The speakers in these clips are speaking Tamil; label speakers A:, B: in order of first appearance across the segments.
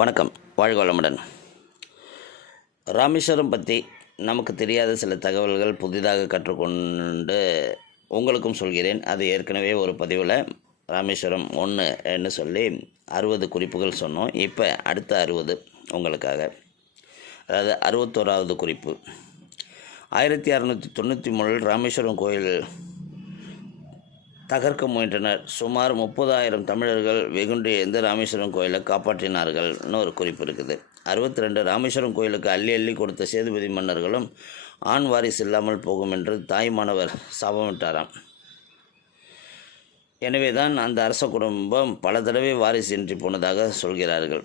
A: வணக்கம். வாழ்க வளமுடன் ராமேஸ்வரம் பற்றி நமக்கு தெரியாத சில தகவல்கள் புதிதாக கற்றுக்கொண்டு உங்களுக்கும் சொல்கிறேன். அது ஏற்கனவே ஒரு பதிவில் ராமேஸ்வரம் ஒன்றுன்னு சொல்லி அறுபது குறிப்புகள் சொன்னோம். இப்போ அடுத்த அறுபது உங்களுக்காக. அதாவது அறுபத்தோராவது குறிப்பு. ஆயிரத்தி அறநூற்றி தொண்ணூற்றி மூணில் ராமேஸ்வரம் கோயில் தகர்க்க முயன்றனர். சுமார் முப்பதாயிரம் தமிழர்கள் வெகுண்டிய எந்த ராமேஸ்வரம் கோயிலை காப்பாற்றினார்கள்னு ஒரு குறிப்பு இருக்குது. அறுபத்தி ரெண்டு ராமேஸ்வரம் கோயிலுக்கு அள்ளி அள்ளி கொடுத்த சேதுபதி மன்னர்களும் ஆண் வாரிசு இல்லாமல் போகும் என்று தாய்மானவர் சாபமிட்டாராம். எனவே தான் அந்த அரச குடும்பம் பல தடவை வாரிசின்றி போனதாக சொல்கிறார்கள்.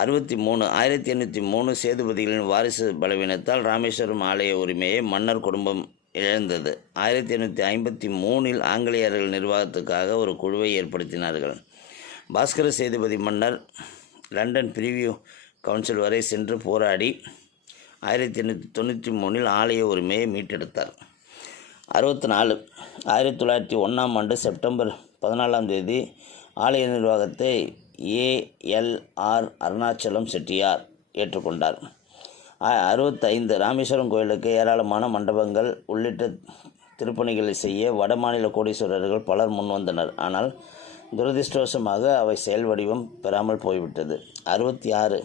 A: அறுபத்தி மூணு ஆயிரத்தி எண்ணூற்றி மூணு சேதுபதிகளின் வாரிசு பலவீனத்தால் ராமேஸ்வரம் ஆலய உரிமையை மன்னர் குடும்பம் இழந்தது. ஆயிரத்தி எண்ணூற்றி ஐம்பத்தி மூணில் ஆங்கிலேயர்கள் நிர்வாகத்துக்காக ஒரு குழுவை ஏற்படுத்தினார்கள். பாஸ்கர சேதுபதி மன்னர் லண்டன் பிரிவியூ கவுன்சில் வரை சென்று போராடி ஆயிரத்தி எண்ணூற்றி தொண்ணூற்றி மூணில் ஆலய உரிமையை மீட்டெடுத்தார். அறுபத்தி நாலு ஆயிரத்தி தொள்ளாயிரத்தி ஒன்றாம் ஆண்டு செப்டம்பர் பதினாலாம் தேதி ஆலய நிர்வாகத்தை ஏஎல்ஆர் அருணாச்சலம் செட்டியார் ஏற்றுக்கொண்டார். அறுபத்தைந்து ராமேஸ்வரம் கோயிலுக்கு ஏராளமான மண்டபங்கள் உள்ளிட்ட திருப்பணிகளை செய்ய வடமாநில கோடீஸ்வரர்கள் பலர் முன்வந்தனர் ஆனால் துரதிர்ஷ்டவசமாக அவை செயல் வடிவம் பெறாமல் போய்விட்டது. அறுபத்தி ஆறு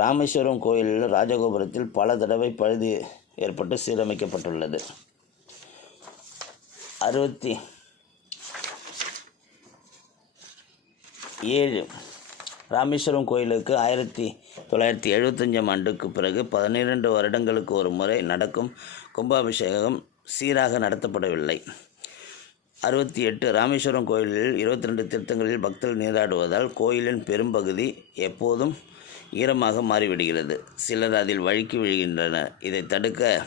A: ராமேஸ்வரம் கோயிலில் ராஜகோபுரத்தில் பல தடவை பழுது ஏற்பட்டு சீரமைக்கப்பட்டுள்ளது. அறுபத்தி ஏழு ராமேஸ்வரம் கோயிலுக்கு ஆயிரத்தி தொள்ளாயிரத்தி எழுபத்தஞ்சாம் ஆண்டுக்கு பிறகு பதினிரண்டு வருடங்களுக்கு ஒரு முறை நடக்கும் கும்பாபிஷேகம் சீராக நடத்தப்படவில்லை. அறுபத்தி எட்டு ராமேஸ்வரம் கோயிலில் இருபத்தி ரெண்டு தீர்த்தங்களில் பக்தர்கள் நீராடுவதால் கோயிலின் பெரும்பகுதி எப்போதும் ஈரமாக மாறிவிடுகிறது. சிலர் அதில் வழுக்கி விழுகின்றனர். இதை தடுக்க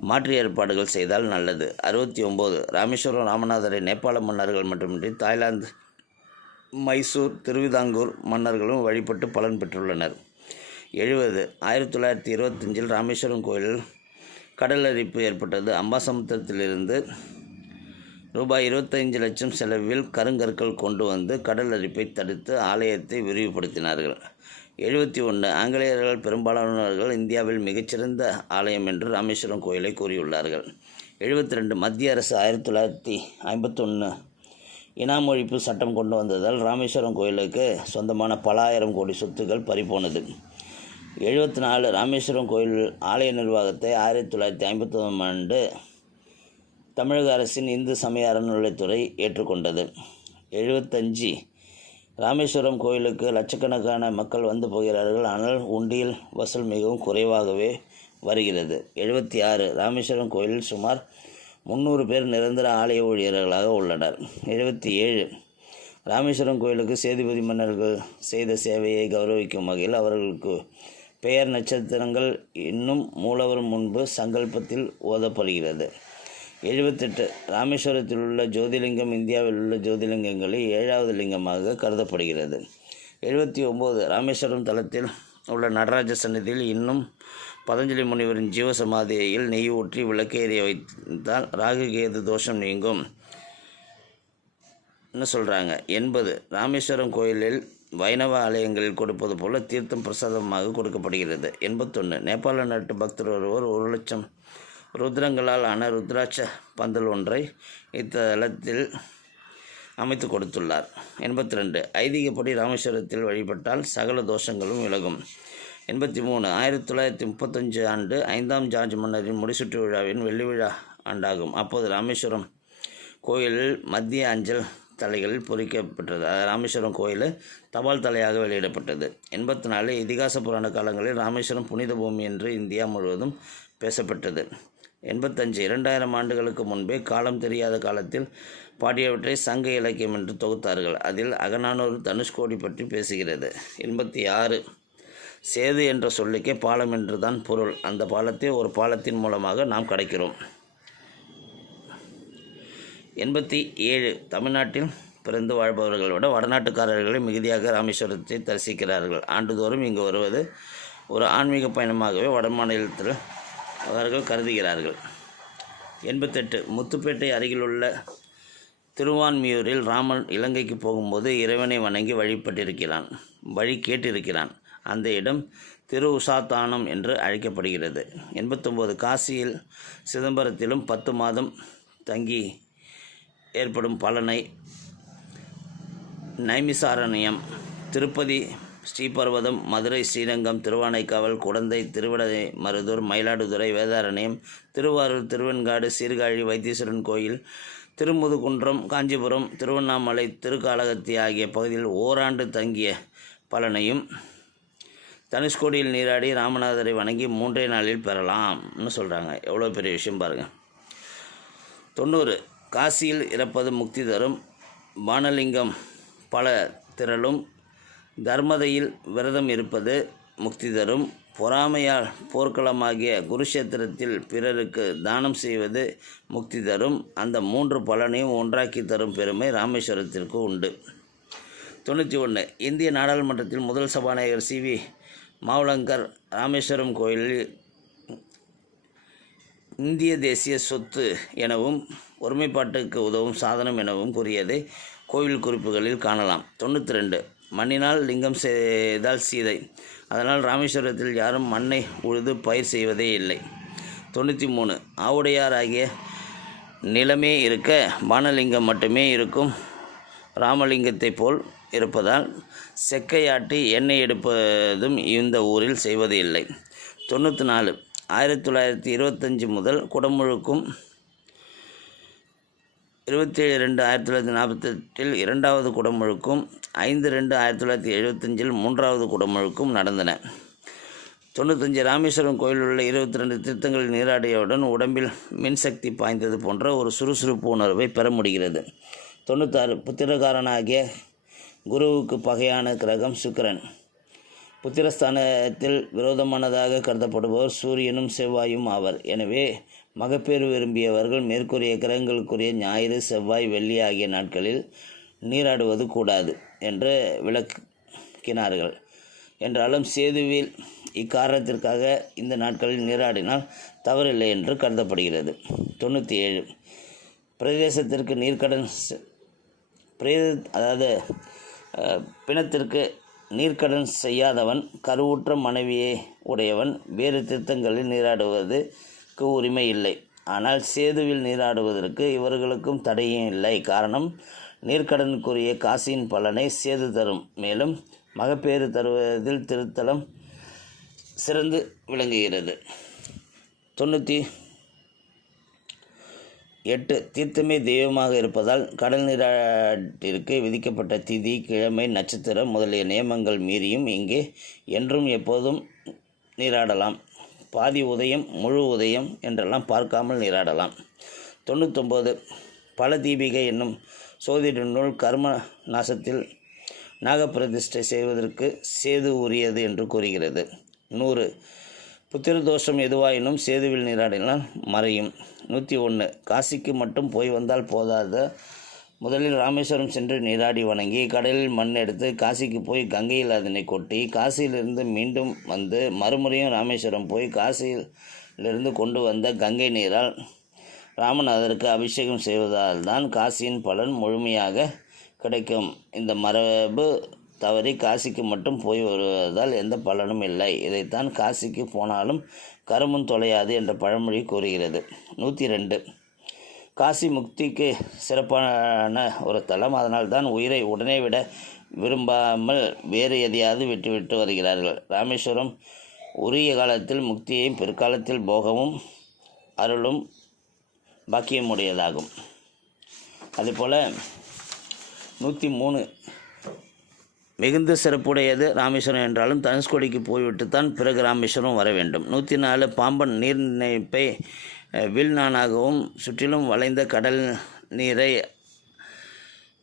A: மாற்று ஏற்பாடுகள் செய்தால் நல்லது. அறுபத்தி ஒம்பது ராமேஸ்வரம் ராமநாதரை நேபாள மன்னர்கள் மட்டுமின்றி தாய்லாந்து மைசூர் திருவிதாங்கூர் மன்னர்களும் வழிபட்டு பலன் பெற்றுள்ளனர். எழுபது ஆயிரத்தி தொள்ளாயிரத்தி இருபத்தஞ்சில் ராமேஸ்வரம் கோயிலில் கடல் அரிப்பு ஏற்பட்டது. அம்பாசமுத்திரத்திலிருந்து ரூபாய் இருபத்தைந்து லட்சம் செலவில் கருங்கற்கள் கொண்டு வந்து கடல் அரிப்பை தடுத்து ஆலயத்தை விரிவுபடுத்தினார்கள். எழுபத்தி ஒன்று ஆங்கிலேயர்கள் பெரும்பாலானவர்கள் இந்தியாவில் மிகச்சிறந்த ஆலயம் என்று ராமேஸ்வரம் கோயிலை கூறியுள்ளார்கள். எழுபத்தி ரெண்டு மத்திய அரசு ஆயிரத்தி தொள்ளாயிரத்தி ஐம்பத்தொன்று இனாம் ஒழிப்பு சட்டம் கொண்டு வந்ததால் ராமேஸ்வரம் கோயிலுக்கு சொந்தமான பல ஆயிரம் கோடி சொத்துக்கள் பறிபோனது. எழுபத்தி நாலு ராமேஸ்வரம் கோயில் ஆலய நிர்வாகத்தை ஆயிரத்தி தொள்ளாயிரத்தி ஐம்பத்தொன்னாம் ஆண்டு தமிழக அரசின் இந்து சமய அறநிலைத்துறை ஏற்றுக்கொண்டது. எழுபத்தஞ்சு ராமேஸ்வரம் கோயிலுக்கு லட்சக்கணக்கான மக்கள் வந்து போகிறார்கள். ஆனால் உண்டியல் வசூல் மிகவும் குறைவாகவே வருகிறது. எழுபத்தி ஆறு ராமேஸ்வரம் கோயிலில் சுமார் முந்நூறு பேர் நிரந்தர ஆலய ஊழியர்களாக உள்ளனர். எழுபத்தி ஏழு ராமேஸ்வரம் கோயிலுக்கு சேதுபதி மன்னர்கள் செய்த சேவையை கௌரவிக்கும் வகையில் அவர்களுக்கு பெயர் நட்சத்திரங்கள் இன்னும் மூலவர் முன்பு சங்கல்பத்தில் ஓதப்படுகிறது. எழுபத்தெட்டு ராமேஸ்வரத்தில் உள்ள ஜோதிலிங்கம் இந்தியாவில் உள்ள ஜோதிலிங்கங்களில் ஏழாவது லிங்கமாக கருதப்படுகிறது. எழுபத்தி ஒம்பது ராமேஸ்வரம் தலத்தில் உள்ள நடராஜ சன்னதியில் இன்னும் பதஞ்சலி முனிவரின் ஜீவசமாதியில் நெய் ஊற்றி விளக்கேறிய வைத்தால் ராகு கேது தோஷம் நீங்கும். என்ன சொல்கிறாங்க எண்பது ராமேஸ்வரம் கோயிலில் வைணவ ஆலயங்களில் கொடுப்பது போல தீர்த்தம் பிரசாதமாக கொடுக்கப்படுகிறது. எண்பத்தொன்று நேபாள நாட்டு பக்தர் ஒருவர் ஒரு லட்சம் ருத்ரங்களால் ஆன ருத்ராட்ச பந்தல் ஒன்றை இத்தலத்தில் அமைத்து கொடுத்துள்ளார். எண்பத்தி ரெண்டு ஐதீகப்படி ராமேஸ்வரத்தில் வழிபட்டால் சகல தோஷங்களும் விலகும். எண்பத்தி மூணு ஆயிரத்தி தொள்ளாயிரத்தி முப்பத்தஞ்சு ஆண்டு ஐந்தாம் ஜார்ஜ் மன்னரின் முடிசுற்று விழாவின் வெள்ளி விழா ஆண்டாகும். அப்போது ராமேஸ்வரம் கோயிலில் மத்திய அஞ்சல் தலைகளில் பொறிக்கப்பட்டது ராமேஸ்வரம் கோயில் தபால் தலையாக வெளியிடப்பட்டது. எண்பத்தி நாலு இதிகாச புராண காலங்களில் ராமேஸ்வரம் புனித பூமி என்று இந்தியா முழுவதும் பேசப்பட்டது. எண்பத்தஞ்சு இரண்டாயிரம் ஆண்டுகளுக்கு முன்பே காலம் தெரியாத காலத்தில் பாடியவற்றை சங்க இலக்கியம் என்று தொகுத்தார்கள். அதில் அகநானூறு தனுஷ்கோடி பற்றி பேசுகிறது. எண்பத்தி ஆறு சேது என்ற சொல்லுக்கே பாலம் என்று தான் பொருள். அந்த பாலத்தை ஒரு பாலத்தின் மூலமாக நாம் கிடைக்கிறோம். எண்பத்தி ஏழு. தமிழ்நாட்டில் பிறந்து வாழ்பவர்களை விட வடநாட்டுக்காரர்களை மிகுதியாக ராமேஸ்வரத்தை தரிசிக்கிறார்கள். ஆண்டுதோறும் இங்கு வருவது ஒரு ஆன்மீக பயணமாகவே வட மாநிலத்தில் அவர்கள் கருதுகிறார்கள். எண்பத்தெட்டு. முத்துப்பேட்டை அருகிலுள்ள திருவான்மியூரில் ராமன் இலங்கைக்கு போகும்போது இறைவனை வணங்கி வழிபட்டிருக்கிறான். வழி கேட்டிருக்கிறான். அந்த இடம் திரு உசாத்தானம் என்று அழைக்கப்படுகிறது. எண்பத்தொம்போது காசியில் சிதம்பரத்திலும் பத்து மாதம் தங்கி ஏற்படும் பலனை நைமிசாரண்யம் திருப்பதி ஸ்ரீபர்வதம் மதுரை ஸ்ரீரங்கம் திருவானைக்காவல் குடந்தை திருவிடை மருதூர் மயிலாடுதுறை வேதாரண்யம் திருவாரூர் திருவெண்காடு சீர்காழி வைத்தீஸ்வரன் கோயில் திருமுதுகுன்றம் காஞ்சிபுரம் திருவண்ணாமலை திருக்காலகத்தி ஆகிய பகுதியில் ஓராண்டு தங்கிய பலனையும் தனுஷ்கோடியில் நீராடி ராமநாதரை வணங்கி மூன்றே நாளில் பெறலாம்னு சொல்கிறாங்க எவ்வளோ பெரிய விஷயம் பாருங்கள் தொண்ணூறு. காசியில் இறப்பது முக்தி தரும். பானலிங்கம் பல திரளும். தர்மதையில் விரதம் இருப்பது முக்தி தரும். பொறாமையால் போர்க்களமாகிய குருஷேத்திரத்தில் பிறருக்கு தானம் செய்வது முக்தி தரும். அந்த மூன்று பலனையும் ஒன்றாக்கி தரும் பெருமை ராமேஸ்வரத்திற்கு உண்டு. தொண்ணூற்றி ஒன்று இந்திய நாடாளுமன்றத்தில் முதல் சபாநாயகர் சி. வி. மாவளங்கர் ராமேஸ்வரம் கோயிலில் இந்திய தேசிய சொத்து எனவும் ஒருமைப்பாட்டுக்கு உதவும் சாதனம் எனவும் கூறியதை கோவில் குறிப்புகளில் காணலாம். தொண்ணூற்றி ரெண்டு மண்ணினால் லிங்கம் செய்தால் சீதை. அதனால் ராமேஸ்வரத்தில் யாரும் மண்ணை உழுது பயிர் செய்வதே இல்லை. தொண்ணூற்றி மூணு ஆவுடையார் ஆகிய நிலமே இருக்க பானலிங்கம் மட்டுமே இருக்கும் ராமலிங்கத்தை போல் இருப்பதால் செக்கையாட்டி எண்ணெய் எடுப்பதும் இந்த ஊரில் செய்வது இல்லை தொண்ணூற்றி நாலு. ஆயிரத்தி தொள்ளாயிரத்தி இருபத்தஞ்சி முதல் குடமுழுக்கும் இருபத்தேழு ரெண்டு ஆயிரத்தி தொள்ளாயிரத்தி நாற்பத்தெட்டில் இரண்டாவது குடமுழுக்கும் ஐந்து ரெண்டு ஆயிரத்தி தொள்ளாயிரத்தி எழுபத்தஞ்சில் மூன்றாவது குடமுழுக்கும் நடந்தன. தொண்ணூத்தஞ்சு ராமேஸ்வரம் கோயிலில் உள்ள இருபத்தி ரெண்டு தீர்த்தங்களில் நீராடியவுடன் உடம்பில் மின்சக்தி பாய்ந்தது போன்ற ஒரு சுறுசுறுப்பு உணர்வை பெற முடிகிறது. தொண்ணூத்தாறு. புத்திரகாரனாகிய குருவுக்கு பகையான கிரகம் சுக்கிரன். புத்திரஸ்தானத்தில் விரோதமானதாக கருதப்படுபவர் சூரியனும் செவ்வாயும் ஆவர். எனவே மகப்பேறு விரும்பியவர்கள் மேற்கூறிய கிரகங்களுக்குரிய ஞாயிறு செவ்வாய் வெள்ளி ஆகிய நாட்களில் நீராடுவது கூடாது என்று விளக்கினார்கள். என்றாலும் சேதுவில் இக்காரணத்திற்காக இந்த நாட்களில் நீராடினால் தவறில்லை என்று கருதப்படுகிறது. தொண்ணூற்றி ஏழு பிரதேசத்திற்கு நீர்க்கடன் செ- அதாவது பிணத்திற்கு நீர்க்கடன் செய்யாதவன் கருவுற்ற மனைவியை உடையவன் வேறு திருத்தங்களில் நீராடுவதற்கு உரிமை இல்லை. ஆனால் சேதுவில் நீராடுவதற்கு இவர்களுக்கும் தடையும் இல்லை. காரணம் நீர்க்கடனுக்குரிய காசியின் பலனை சேது தரும். மேலும் மகப்பேறு தருவதில் திருத்தலம் சிறந்து விளங்குகிறது. தொண்ணூற்றி எட்டு தீர்த்தமே தெய்வமாக இருப்பதால் கடல் நீராட்டிற்கு விதிக்கப்பட்ட திதி கிழமை நட்சத்திரம் முதலிய நியமங்கள் மீறியும் இங்கே என்றும் எப்போதும் நீராடலாம். பாதி உதயம் முழு உதயம் என்றெல்லாம் பார்க்காமல் நீராடலாம். தொண்ணூத்தொம்பது பல தீபிகை என்னும் சோதிட நூல் கர்ம நாசத்தில் நாகப்பிரதிஷ்டை செய்வதற்கு சேது உரியது என்று கூறுகிறது. நூறு புத்திரதோஷம் எதுவாயினும் சேதுவில் நீராடினால் மறையும். நூற்றி ஒன்று காசிக்கு மட்டும் போய் வந்தால் போதாத. முதலில் ராமேஸ்வரம் சென்று நீராடி வணங்கி கடலில் மண் எடுத்து காசிக்கு போய் கங்கையில் அதனை கொட்டி காசியிலிருந்து மீண்டும் வந்து மறுமுறையும் ராமேஸ்வரம் போய் காசியிலிருந்து கொண்டு வந்த கங்கை நீரால் ராமநாதருக்கு அபிஷேகம் செய்வதால் தான் காசியின் பலன் முழுமையாக கிடைக்கும். இந்த மரபு தவறி காசிக்கு மட்டும் போய் வருவதால் எந்த பலனும் இல்லை. இதைத்தான் காசிக்கு போனாலும் கருமும் தொலையாது என்ற பழமொழி கூறுகிறது. நூற்றி ரெண்டு காசி முக்திக்கு சிறப்பான ஒரு தலம். அதனால்தான் உயிரை உடனே விட விரும்பாமல் வேறு எதையாவது விட்டுவிட்டு வருகிறார்கள். ராமேஸ்வரம் உரிய காலத்தில் முக்தியையும் பிற்காலத்தில் போகவும் அருளும் பாக்கியமுடையதாகும். அதுபோல் நூற்றி மூணு மிகுந்த சிறப்புடையது ராமேஸ்வரம் என்றாலும் தனுஷ்கோடிக்கு போய்விட்டு தான் பிறகு ராமேஸ்வரம் வர வேண்டும். நூற்றி நாலு பாம்பன் நீர் நினைப்பை வில் நானாகவும் சுற்றிலும் வளைந்த கடல் நீரை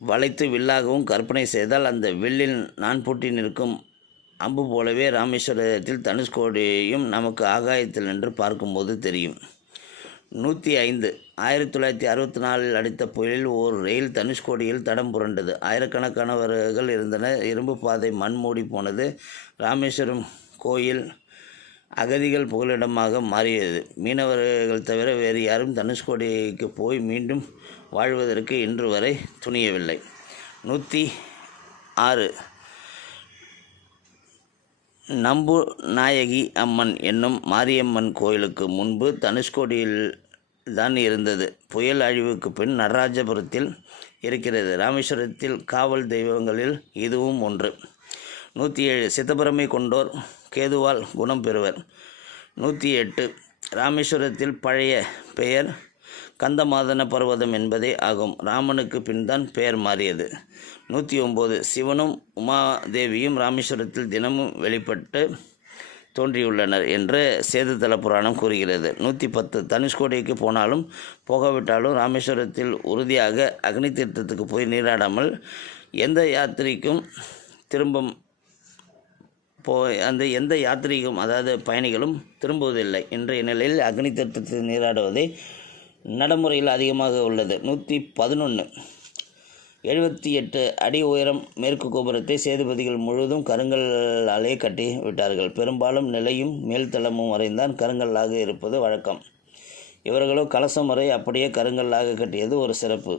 A: வளைத்து வில்லாகவும் கற்பனை செய்தால் அந்த வில்லில் நான் பூட்டி நிற்கும் அம்பு போலவே ராமேஸ்வரத்தில் தனுஷ்கோடியும் நமக்கு ஆகாயத்தில் நின்று பார்க்கும்போது தெரியும். நூற்றி ஐந்து. ஆயிரத்தி தொள்ளாயிரத்தி அறுபத்தி நாலில் அடித்த புயலில் ஓர் ரயில் தனுஷ்கோடியில் தடம் புரண்டது. ஆயிரக்கணக்கானவர்கள் இருந்தனர். இரும்பு பாதை மண் மூடி போனது. ராமேஸ்வரம் கோயில் அகதிகள் புகலிடமாக மாறியது. மீனவர்கள் தவிர வேறு யாரும் தனுஷ்கோடிக்கு போய் மீண்டும் வாழ்வதற்கு இன்று வரை துணியவில்லை. நூற்றி ஆறு நம்பு நாயகி அம்மன் என்னும் மாரியம்மன் கோயிலுக்கு முன்பு தனுஷ்கோடியில் தான் இருந்தது. புயல் அழிவுக்கு பின் நடராஜபுரத்தில் இருக்கிறது. ராமேஸ்வரத்தில் காவல் தெய்வங்களில் இதுவும் ஒன்று. நூற்றி ஏழு சித்தபுரமை கொண்டோர் கேதுவால் குணம் பெறுவர். நூற்றி எட்டு ராமேஸ்வரத்தில் பழைய பெயர் கந்தமாதன பர்வதம் என்பதே ஆகும். ராமனுக்கு பின்தான் பெயர் மாறியது. நூற்றி ஒம்பது சிவனும் உமாதேவியும் ராமேஸ்வரத்தில் தினமும் வெளிப்பட்டு தோன்றியுள்ளனர் என்று சேதுதல புராணம் கூறுகிறது. நூற்றி பத்து தனுஷ்கோடிக்கு போனாலும் போகாவிட்டாலும் ராமேஸ்வரத்தில் உறுதியாக அக்னி தீர்த்தத்துக்கு போய் நீராடாமல் எந்த யாத்திரிக்கும் திரும்பும் போ அந்த எந்த யாத்ரீகம் அதாவது பயணிகளும் திரும்புவதில்லை. இன்றைய நிலையில் அக்னி தீர்த்தத்தில் நீராடுவதே நடைமுறையில் அதிகமாக உள்ளது. நூற்றி பதினொன்று எழுபத்தி எட்டு அடி உயரம் மேற்கு கோபுரத்தை சேதுபதிகள் முழுவதும் கருங்கல்லாலே கட்டி விட்டார்கள். பெரும்பாலும் நிலையும் மேல்தளமும் வரைந்தான் கருங்கல்லாக இருப்பது வழக்கம். இவர்களோ கலசம் வரை அப்படியே கருங்கல்லாக கட்டியது ஒரு சிறப்பு.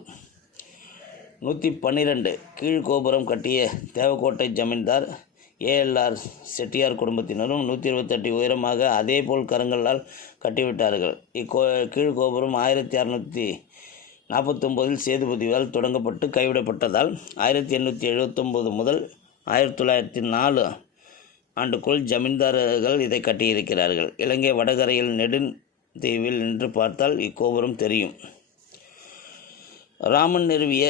A: நூற்றி பன்னிரெண்டு கீழ்கோபுரம் கட்டிய தேவக்கோட்டை ஜமீன்தார் ஏஎல்ஆர் செட்டியார் குடும்பத்தினரும் நூற்றி இருபத்தெட்டு உயரமாக அதேபோல் கருங்கல்லால் கட்டிவிட்டார்கள். இக்கோ கீழ்கோபுரம் ஆயிரத்தி அறநூற்றி நாற்பத்தொம்போதில் சேதுபதியால் தொடங்கப்பட்டு கைவிடப்பட்டதால் ஆயிரத்தி எண்ணூற்றி எழுபத்தொம்போது முதல் ஆயிரத்தி தொள்ளாயிரத்தி நாலு ஆண்டுக்குள் ஜமீன்தாரர்கள் இதை கட்டியிருக்கிறார்கள். இலங்கை வடகரையில் நெடுந்தீவில் நின்று பார்த்தால் இக்கோபுரம் தெரியும். ராமன் நிறுவிய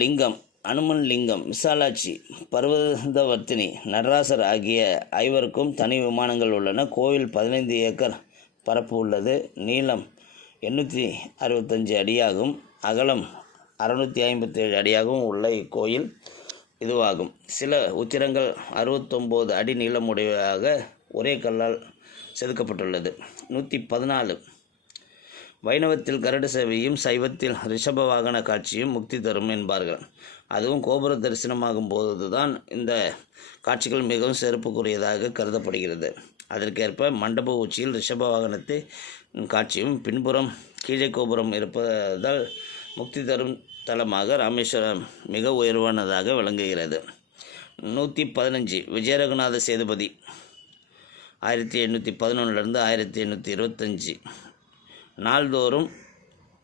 A: லிங்கம் அனுமன் லிங்கம் விசாலாட்சி பர்வதவர்த்தினி நடராசர் ஆகிய ஐவருக்கும் தனி விமானங்கள் உள்ளன. கோவில் பதினைந்து ஏக்கர் பரப்பு உள்ளது. நீளம் எண்ணூற்றி அறுபத்தஞ்சு அடியாகும் அகலம் அறுநூற்றி ஐம்பத்தேழு அடியாகவும் உள்ள இக்கோயில் இதுவாகும். சில உத்திரங்கள் அறுபத்தொம்போது அடி நீளமுடையதாக ஒரே கல்லால் செதுக்கப்பட்டுள்ளது. நூற்றி பதினாலு. வைணவத்தில் கருட சேவையும் சைவத்தில் ரிஷப வாகன காட்சியும் முக்தி தரும் என்பார்கள். அதுவும் கோபுர தரிசனமாகும் போதுதான் இந்த காட்சிகள் மிகவும் சிறப்புக்குரியதாக கருதப்படுகிறது. அதற்கேற்ப மண்டப உச்சியில் ரிஷப வாகனத்தை காட்சியும் பின்புறம் கீழே கோபுரம் இருப்பதால் முக்தி தரும் தலமாக ராமேஸ்வரம் மிக உயர்வானதாக விளங்குகிறது. நூற்றி பதினஞ்சு விஜயரகுநாத சேதுபதி. ஆயிரத்தி எண்ணூற்றி பதினொன்றுலேருந்து ஆயிரத்தி எண்ணூற்றி இருபத்தஞ்சி. நாள்தோறும்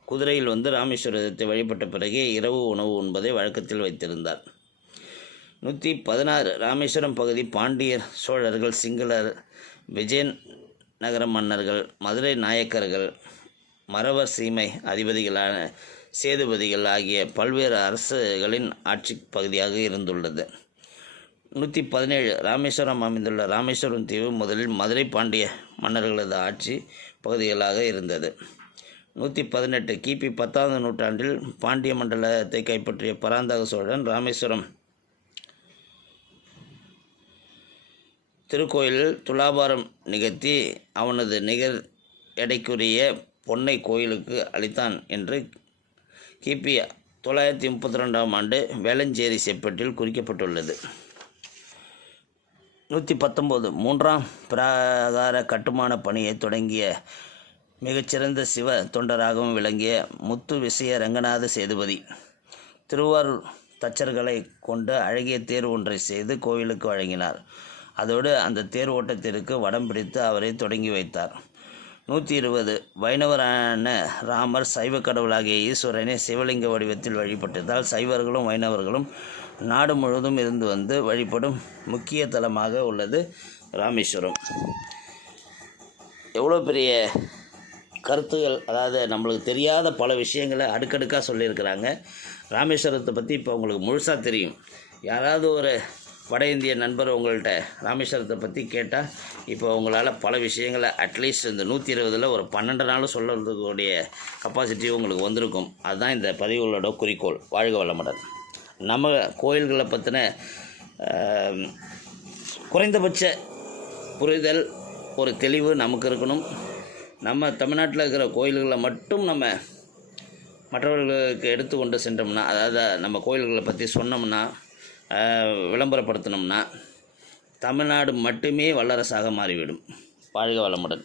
A: குதிரையில் வந்து ராமேஸ்வரத்தை வழிபட்ட பிறகே இரவு உணவு உண்பதை வழக்கத்தில் வைத்திருந்தார். நூற்றி பதினாறு ராமேஸ்வரம் பகுதி பாண்டியர் சோழர்கள் சிங்களர் விஜயன் நகர மன்னர்கள் மதுரை நாயக்கர்கள் மரவர் சீமை அதிபதிகளான சேதுபதிகள் ஆகிய பல்வேறு அரசுகளின் ஆட்சி பகுதியாக இருந்துள்ளது. நூற்றி பதினேழு ராமேஸ்வரம் அமைந்துள்ள ராமேஸ்வரம் தீவு முதலில் மதுரை பாண்டிய மன்னர்களது ஆட்சி பகுதிகளாக இருந்தது. நூற்றி பதினெட்டு கிபி பத்தாவது நூற்றாண்டில் பாண்டிய மண்டலத்தை கைப்பற்றிய பராந்தக சோழன் ராமேஸ்வரம் திருக்கோயிலில் துலாபாரம் நிகழ்த்தி அவனது நிகர் எடைக்குரிய பொன்னை கோயிலுக்கு அளித்தான் என்று கிபி தொள்ளாயிரத்தி முப்பத்தி ரெண்டாம் ஆண்டு வேளஞ்சேரி செப்பேட்டில் குறிக்கப்பட்டுள்ளது. நூற்றி பத்தொம்போது மூன்றாம் பிராகார கட்டுமான பணியை தொடங்கிய மிகச்சிறந்த சிவ தொண்டராகவும் விளங்கிய முத்து விசய ரங்கநாத சேதுபதி திருவாரூர் தச்சர்களை கொண்டு அழகிய தேர் ஒன்றை செய்து கோவிலுக்கு வழங்கினார். அதோடு அந்த தேர் ஓட்டத்திற்கு வடம் பிடித்து அவரை தொடங்கி வைத்தார். நூற்றி இருபது. வைணவரான ராமர் சைவ கடவுளாகிய ஈஸ்வரனை சிவலிங்க வடிவத்தில் வழிபட்டதால் சைவர்களும் வைணவர்களும் நாடு முழுவதும் இருந்து வந்து வழிபடும் முக்கிய தலமாக உள்ளது ராமேஸ்வரம். எவ்வளோ பெரிய கருத்துகள் அதாவது நம்மளுக்கு தெரியாத பல விஷயங்களை அடுக்கடுக்காக சொல்லியிருக்கிறாங்க. ராமேஸ்வரத்தை பற்றி இப்போ உங்களுக்கு முழுசாக தெரியும். யாராவது ஒரு வட இந்திய நண்பர் உங்கள்கிட்ட ராமேஸ்வரத்தை பற்றி கேட்டால் இப்போ உங்களால் பல விஷயங்களை அட்லீஸ்ட் இந்த நூற்றி இருபதில் ஒரு பன்னெண்டு நாளும் சொல்லுறதுக்கூடிய கப்பாசிட்டி உங்களுக்கு வந்திருக்கும். அதுதான் இந்த பதிவுகளோட குறிக்கோள். வாழ்க வளமுடன். நம்ம கோயில்களை பற்றின குறைந்தபட்ச புரிதல் ஒரு தெளிவு நமக்கு இருக்கணும். நம்ம தமிழ்நாட்டில் இருக்கிற கோயில்களை மட்டும் நம்ம மற்றவர்களுக்கு எடுத்து கொண்டு சென்றோம்னா அதாவது நம்ம கோயில்களை பற்றி சொன்னோம்னா விளம்பரப்படுத்தினோம்னா தமிழ்நாடு மட்டுமே வல்லரசாக மாறிவிடும். வாழ்க வளமுடன்.